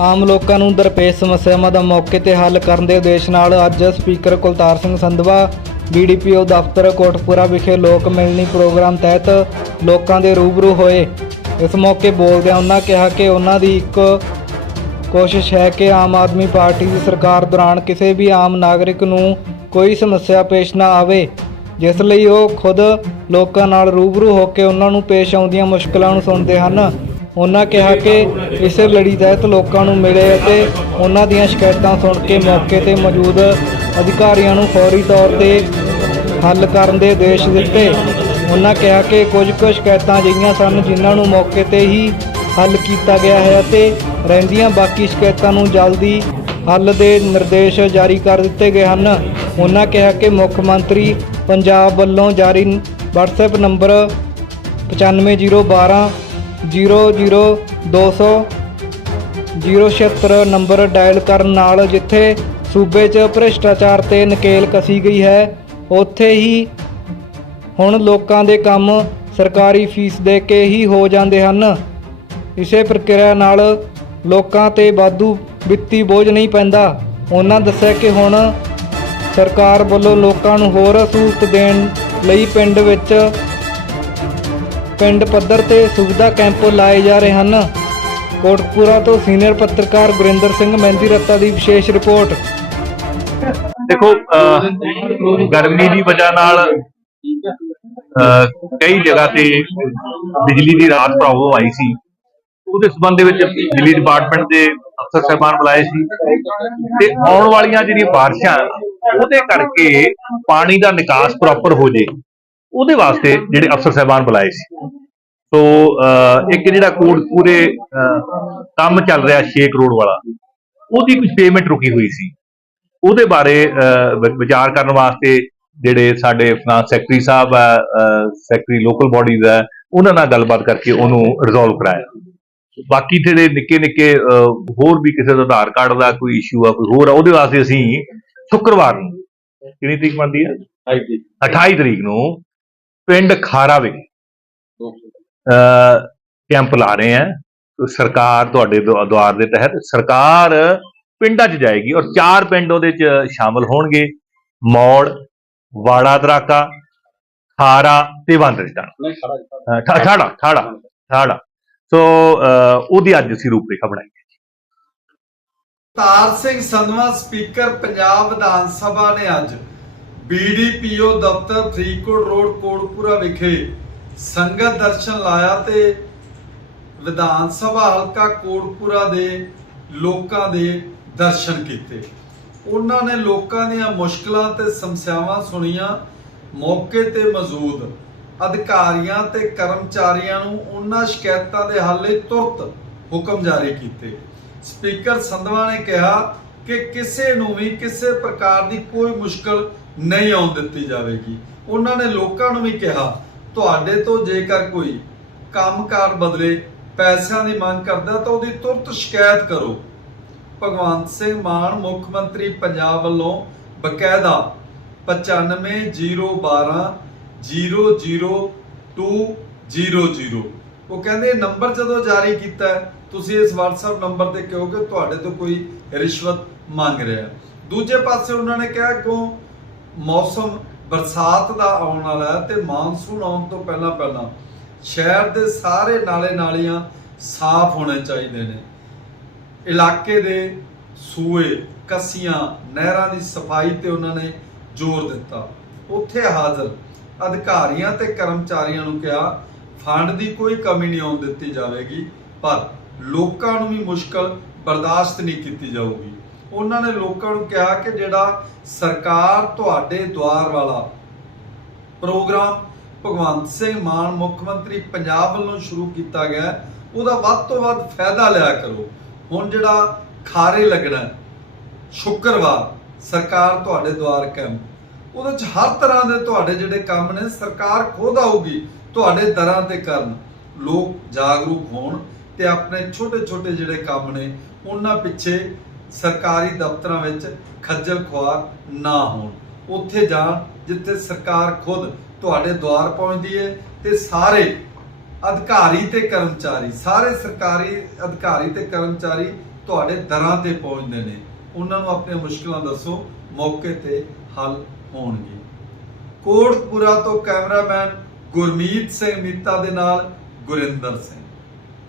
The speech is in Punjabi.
ਆਮ ਲੋਕਾਂ ਨੂੰ ਦਰਪੇਸ਼ ਸਮੱਸਿਆਵਾਂ ਦਾ ਮੌਕੇ ਤੇ ਹੱਲ ਕਰਨ ਦੇ ਉਦੇਸ਼ ਨਾਲ ਅੱਜ ਸਪੀਕਰ ਕੁਲਤਾਰ ਸਿੰਘ ਸੰਧਵਾ ਬੀਡੀਪੀਓ ਦਫ਼ਤਰ ਕੋਟਪੂਰਾ ਵਿਖੇ ਲੋਕ ਮਿਲਣੀ ਪ੍ਰੋਗਰਾਮ ਤਹਿਤ ਲੋਕਾਂ ਦੇ ਰੂਬਰੂ ਹੋਏ। ਇਸ ਮੌਕੇ ਬੋਲਦਿਆਂ ਉਹਨਾਂ ਕਿਹਾ ਕਿ ਉਹਨਾਂ ਦੀ ਇੱਕ ਕੋਸ਼ਿਸ਼ ਹੈ ਕਿ ਆਮ ਆਦਮੀ ਪਾਰਟੀ ਦੀ ਸਰਕਾਰ ਦੌਰਾਨ ਕਿਸੇ ਵੀ ਆਮ ਨਾਗਰਿਕ ਨੂੰ ਕੋਈ ਸਮੱਸਿਆ ਪੇਸ਼ ਨਾ ਆਵੇ, ਜਿਸ ਲਈ ਉਹ ਖੁਦ ਲੋਕਾਂ ਨਾਲ ਰੂਬਰੂ ਹੋ ਕੇ ਉਹਨਾਂ ਨੂੰ ਪੇਸ਼ ਆਉਂਦੀਆਂ ਮੁਸ਼ਕਲਾਂ ਨੂੰ ਸੁਣਦੇ ਹਨ। ਉਹਨਾਂ ਕਿਹਾ ਕਿ ਇਸੇ ਲੜੀ ਤਹਿਤ ਲੋਕਾਂ ਨੂੰ ਮਿਲੇ ਅਤੇ ਉਹਨਾਂ ਦੀਆਂ ਸ਼ਿਕਾਇਤਾਂ ਸੁਣ ਕੇ ਮੌਕੇ ਤੇ ਮੌਜੂਦ ਅਧਿਕਾਰੀਆਂ ਨੂੰ ਫੌਰੀ ਤੌਰ ਤੇ ਹੱਲ ਕਰਨ ਦੇ ਆਦੇਸ਼ ਦਿੱਤੇ। ਉਹਨਾਂ ਕਿਹਾ ਕਿ ਕੁਝ ਕੁ ਸ਼ਿਕਾਇਤਾਂ ਅਜਿਹੀਆਂ ਸਨ ਜਿਨ੍ਹਾਂ ਨੂੰ ਮੌਕੇ ਤੇ ਹੀ ਹੱਲ ਕੀਤਾ ਗਿਆ ਹੈ ਅਤੇ ਰਹਿੰਦੀਆਂ ਬਾਕੀ ਸ਼ਿਕਾਇਤਾਂ ਨੂੰ ਜਲਦੀ ਹੱਲ ਦੇ ਨਿਰਦੇਸ਼ ਜਾਰੀ ਕਰ ਦਿੱਤੇ ਗਏ ਹਨ। ਉਹਨਾਂ ਕਿਹਾ ਕਿ ਮੁੱਖ ਮੰਤਰੀ ਪੰਜਾਬ ਵੱਲੋਂ ਜਾਰੀ WhatsApp ਨੰਬਰ 95012 00200 076 ਨੰਬਰ ਡਾਇਲ ਕਰਨ ਨਾਲ ਜਿੱਥੇ ਸੂਬੇ 'ਚ ਭ੍ਰਿਸ਼ਟਾਚਾਰ ਤੇ ਨਕੇਲ ਕਸੀ ਗਈ ਹੈ, ਉੱਥੇ ਹੀ ਹੁਣ ਲੋਕਾਂ ਦੇ ਕੰਮ ਸਰਕਾਰੀ ਫੀਸ ਦੇ ਕੇ ਹੀ ਹੋ ਜਾਂਦੇ ਹਨ। ਇਸੇ ਪ੍ਰਕਿਰਿਆ ਨਾਲ ਲੋਕਾਂ ਤੇ ਵਾਧੂ ਵਿੱਤੀ ਬੋਝ ਨਹੀਂ ਪੈਂਦਾ। ਉਹਨਾਂ ਦੱਸਿਆ ਕਿ ਹੁਣ ਸਰਕਾਰ ਵੱਲੋਂ ਲੋਕਾਂ ਨੂੰ ਹੋਰ ਸਹੂਲਤ ਦੇਣ ਲਈ ਪਿੰਡ ਵਿੱਚ ਪਿੰਡ ਪੱਧਰ ਤੇ ਸੁਵਿਧਾ ਕੈਂਪ ਲਾਏ ਜਾ ਰਹੇ ਹਨ। ਕੋਟਪੂਰਾ ਤੋਂ ਸੀਨੀਅਰ ਪੱਤਰਕਾਰ ਗੁਰਿੰਦਰ ਸਿੰਘ ਮਹਿੰਦੀ ਰੱਤਾ ਦੀ ਵਿਸ਼ੇਸ਼ ਰਿਪੋਰਟ। ਦੇਖੋ ਗਰਮੀ ਦੀ ਵਜ੍ਹਾ ਨਾਲ ਕਈ ਜਗ੍ਹਾ ਤੇ ਬਿਜਲੀ ਦੀ ਰਾਤ ਪ੍ਰੋਬਲਮ ਆਈ ਸੀ। ਉਹਦੇ ਸਬੰਧ ਦੇ ਵਿੱਚ ਬਿਜਲੀ ਡਿਪਾਰਟਮੈਂਟ ਦੇ ਅਫਸਰ ਸਾਹਿਬਾਨ ਬੁਲਾਏ ਸੀ। ਤੇ ਆਉਣ ਵਾਲੀਆਂ ਜਿਹੜੀਆਂ ਬਾਰਿਸ਼ਾਂ, ਉਹਦੇ ਕਰਕੇ ਪਾਣੀ ਦਾ ਨਿਕਾਸ ਪ੍ਰੋਪਰ ਹੋ ਜੇ। ਉਹਦੇ ਵਾਸਤੇ ਜਿਹੜੇ ਅਫਸਰ ਸਾਹਿਬਾਨ ਬੁਲਾਏ ਸੀ। ਸੋ ਇੱਕ ਜਿਹੜਾ ਕੋਡ ਪੂਰੇ ਕੰਮ ਚੱਲ ਰਿਹਾ 6 ਕਰੋੜ ਵਾਲਾ ਉਹਦੀ ਕੁਝ ਪੇਮੈਂਟ ਰੁਕੀ ਹੋਈ ਸੀ। ਉਹਦੇ ਬਾਰੇ ਵਿਚਾਰ ਕਰਨ ਵਾਸਤੇ ਜਿਹੜੇ ਸਾਡੇ ਫਾਈਨਾਂਸ ਸੈਕਟਰੀ ਸਾਹਿਬ ਹੈ ਸੈਕਟਰੀ ਲੋਕਲ ਬਾਡੀਜ਼ ਹੈ ਉਹਨਾਂ ਨਾਲ ਗੱਲਬਾਤ ਕਰਕੇ ਉਹਨੂੰ ਰਿਜ਼ੋਲਵ ਕਰਾਇਆ। ਬਾਕੀ ਜਿਹੜੇ ਨਿੱਕੇ ਨਿੱਕੇ ਹੋਰ ਵੀ ਕਿਸੇ ਦਾ ਆਧਾਰ ਕਾਰਡ ਦਾ ਕੋਈ ਇਸ਼ੂ ਆ ਕੋਈ ਹੋਰ ਆ ਉਹਦੇ ਵਾਸਤੇ ਅਸੀਂ ਸ਼ੁੱਕਰਵਾਰ ਨੂੰ ਕਿੰਨੀ ਤਰੀਕ ਮੰਦੀ ਹੈ? 28 ਤਰੀਕ ਨੂੰ ਪਿੰਡ ਖਾਰਾ ਵਿਖੇ ਕੈਂਪ ਲਾ ਰਹੇ ਆ। ਸਰਕਾਰ ਤੁਹਾਡੇ ਦੁਆ- ਦੁਆਰ ਦੇ ਤਹਿਤ ਸਰਕਾਰ ਪਿੰਡਾਂ 'ਚ ਜਾਏਗੀ ਔਰ ਚਾਰ ਪਿੰਡ ਉਹਦੇ 'ਚ ਸ਼ਾਮਲ ਹੋਣਗੇ। ਮੌੜ ਵਾੜਾ ਦਰਾਕਾ ਖਾਰਾ ਤੇ ਵਾਂਦਰਜਟਾਂ ਠਾੜਾ ਠਾੜਾ ਠਾੜਾ। ਸੋ ਅਹ, ਉਹਦੀ ਅੱਜ ਅਸੀਂ ਰੂਪਰੇਖਾ ਬਣਾਈ ਹੈ। ਤਾਰ ਸਿੰਘ ਸੰਧਵਾ ਸਪੀਕਰ ਪੰਜਾਬ ਵਿਧਾਨ ਸਭਾ ਨੇ ਅੱਜ ਬੀਡੀਪੀਓ ਦਫ਼ਤਰ ਫਰੀਦਕੋਟ ਰੋਡ, ਕੋਟਪੂਰਾ ਵਿਖੇ ਸੰਗਤ ਦਰਸ਼ਨ ਲਾਇਆ ਤੇ ਵਿਧਾਨ ਸਭਾ ਹਲਕਾ ਕੋਟਪੂਰਾ ਦੇ ਲੋਕਾਂ ਦੇ ਦਰਸ਼ਨ ਕੀਤੇ। ਉਹਨਾਂ ਨੇ ਲੋਕਾਂ ਦੀਆਂ ਮੁਸ਼ਕਲਾਂ ਤੇ ਸਮੱਸਿਆਵਾਂ ਸੁਣੀਆਂ, ਮੌਕੇ ਤੇ ਮੌਜੂਦ ਅਧਿਕਾਰੀਆਂ ਤੇ ਕਰਮਚਾਰੀਆਂ ਨੂੰ ਉਹਨਾਂ ਸ਼ਿਕਾਇਤਾਂ ਦੇ ਹੱਲ ਲਈ ਤੁਰਤ ਹੁਕਮ ਜਾਰੀ ਕੀਤੇ। ਸਪੀਕਰ ਸੰਧਵਾ ਨੇ ਕਿਹਾ ਕਿ ਕਿਸੇ ਨੂੰ ਵੀ ਕਿਸੇ ਪ੍ਰਕਾਰ ਦੀ ਕੋਈ ਮੁਸ਼ਕਲ ਨਹੀਂ ਆਉਣ ਦਿੱਤੀ ਜਾਵੇਗੀ। ਉਹਨਾਂ ਨੇ ਲੋਕਾਂ ਨੂੰ ਵੀ ਕਿਹਾ, ਤੁਹਾਡੇ ਤੋਂ ਜੇਕਰ ਕੋਈ ਕੰਮਕਾਰ ਬਦਲੇ ਪੈਸਿਆਂ ਦੀ ਮੰਗ ਕਰਦਾ ਤਾਂ ਉਹਦੀ ਤੁਰਤ ਸ਼ਿਕਾਇਤ ਕਰੋ। ਭਗਵੰਤ ਸਿੰਘ ਮਾਨ, ਮੁੱਖ ਮੰਤਰੀ ਪੰਜਾਬ ਵੱਲੋਂ ਬਕਾਇਦਾ 95012 00200 ਉਹ ਕਹਿੰਦੇ ਨੰਬਰ ਜਦੋਂ ਜਾਰੀ ਕੀਤਾ ਤੁਸੀਂ ਇਸ WhatsApp ਨੰਬਰ ਤੇ ਕਿਉਂਕਿ ਤੁਹਾਡੇ ਤੋਂ ਕੋਈ ਰਿਸ਼ਵਤ ਮੰਗ ਰਿਹਾ ਦੂਜੇ ਪਾਸੇ ਉਹਨਾਂ ਨੇ ਕਿਹਾ ਕਿ ਮੌਸਮ ਬਰਸਾਤ ਦਾ ਆਉਣ ਵਾਲਾ ਹੈ ਤੇ ਮਾਨਸੂਨ ਆਉਣ ਤੋਂ ਪਹਿਲਾਂ ਪਹਿਲਾਂ ਸ਼ਹਿਰ ਦੇ ਸਾਰੇ ਨਾਲੇ ਨਾਲੀਆਂ ਸਾਫ਼ ਹੋਣੇ ਚਾਹੀਦੇ ਨੇ। ਇਲਾਕੇ ਦੇ ਸੂਏ, ਕਸੀਆਂ, ਨਹਿਰਾਂ ਦੀ ਸਫ਼ਾਈ ਤੇ ਉਹਨਾਂ ਨੇ ਜ਼ੋਰ ਦਿੱਤਾ। ਉੱਥੇ ਹਾਜ਼ਰ ਅਧਿਕਾਰੀਆਂ ਤੇ ਕਰਮਚਾਰੀਆਂ ਨੂੰ ਕਿਹਾ, ਫੰਡ ਦੀ ਕੋਈ ਕਮੀ ਨਹੀਂ ਆਉਣ ਦਿੱਤੀ ਜਾਵੇਗੀ, ਪਰ ਲੋਕਾਂ ਨੂੰ ਵੀ ਮੁਸ਼ਕਲ ਬਰਦਾਸ਼ਤ ਨਹੀਂ ਕੀਤੀ ਜਾਊਗੀ। ਉਹਨਾਂ ਨੇ ਲੋਕਾਂ ਨੂੰ ਕਿਹਾ ਕਿ ਜਿਹੜਾ ਸਰਕਾਰ ਤੁਹਾਡੇ ਦੁਆਰ ਵਾਲਾ ਪ੍ਰੋਗਰਾਮ ਭਗਵੰਤ ਸਿੰਘ ਮਾਨ, ਮੁੱਖ ਮੰਤਰੀ ਪੰਜਾਬ ਵੱਲੋਂ ਸ਼ੁਰੂ ਕੀਤਾ ਗਿਆ ਉਹਦਾ ਵੱਧ ਤੋਂ ਵੱਧ ਫਾਇਦਾ ਲਿਆ ਕਰੋ। ਹੁਣ ਜਿਹੜਾ ਖਾਰੇ ਲੱਗਣਾ ਸ਼ੁੱਕਰਵਾਰ ਸਰਕਾਰ ਤੁਹਾਡੇ ਦੁਆਰ ਕੈਂਪ ਉਹਦੇ ਚ ਹਰ ਤਰ੍ਹਾਂ ਦੇ ਤੁਹਾਡੇ ਜਿਹੜੇ ਕੰਮ ਨੇ, ਸਰਕਾਰ ਖੁਦ ਆਊਗੀ ਤੁਹਾਡੇ ਦਰਾਂ ਤੇ ਕਰਨ। ਲੋਕ ਜਾਗਰੂਕ ਹੋਣ ਤੇ ਆਪਣੇ ਛੋਟੇ ਛੋਟੇ ਜਿਹੜੇ ਕੰਮ ਨੇ, ਉਹਨਾਂ ਪਿੱਛੇ ਸਰਕਾਰੀ ਦਫ਼ਤਰਾਂ ਵਿੱਚ ਖੱਜਲ ਖੁਆਰ ਨਾ ਹੋਣ। ਉੱਥੇ ਜਾਣ ਜਿੱਥੇ ਸਰਕਾਰ ਖੁਦ ਤੁਹਾਡੇ ਦੁਆਰ ਪਹੁੰਚਦੀ ਹੈ ਤੇ ਸਾਰੇ ਅਧਿਕਾਰੀ ਤੇ ਕਰਮਚਾਰੀ, ਸਾਰੇ ਸਰਕਾਰੀ ਅਧਿਕਾਰੀ ਤੇ ਕਰਮਚਾਰੀ ਤੁਹਾਡੇ ਦਰਾਂ ਤੇ ਪਹੁੰਚਦੇ ਨੇ। ਉਹਨਾਂ ਨੂੰ ਆਪਣੀਆਂ ਮੁਸ਼ਕਲਾਂ ਦੱਸੋ, ਮੌਕੇ ਤੇ ਹੱਲ ਹੋਣਗੇ। ਕੋਟਪੁਰਾ ਤੋਂ ਕੈਮਰਾਮੈਨ ਗੁਰਮੀਤ ਸਿੰਘ ਮੀਤਾ ਦੇ ਨਾਲ ਗੁਰਿੰਦਰ ਸਿੰਘ।